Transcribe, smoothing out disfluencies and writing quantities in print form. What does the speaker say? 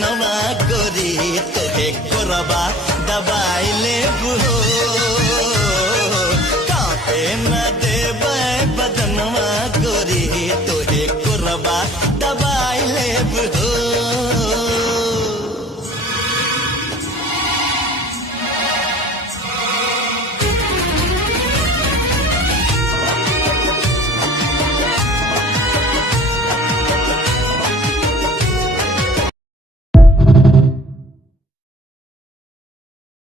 बदनवा गोरी तोहे कोरबा दबाई लेबू हो कापे न देबे बदनवा गोरी तोहे कोरबा दबाई लेबू हो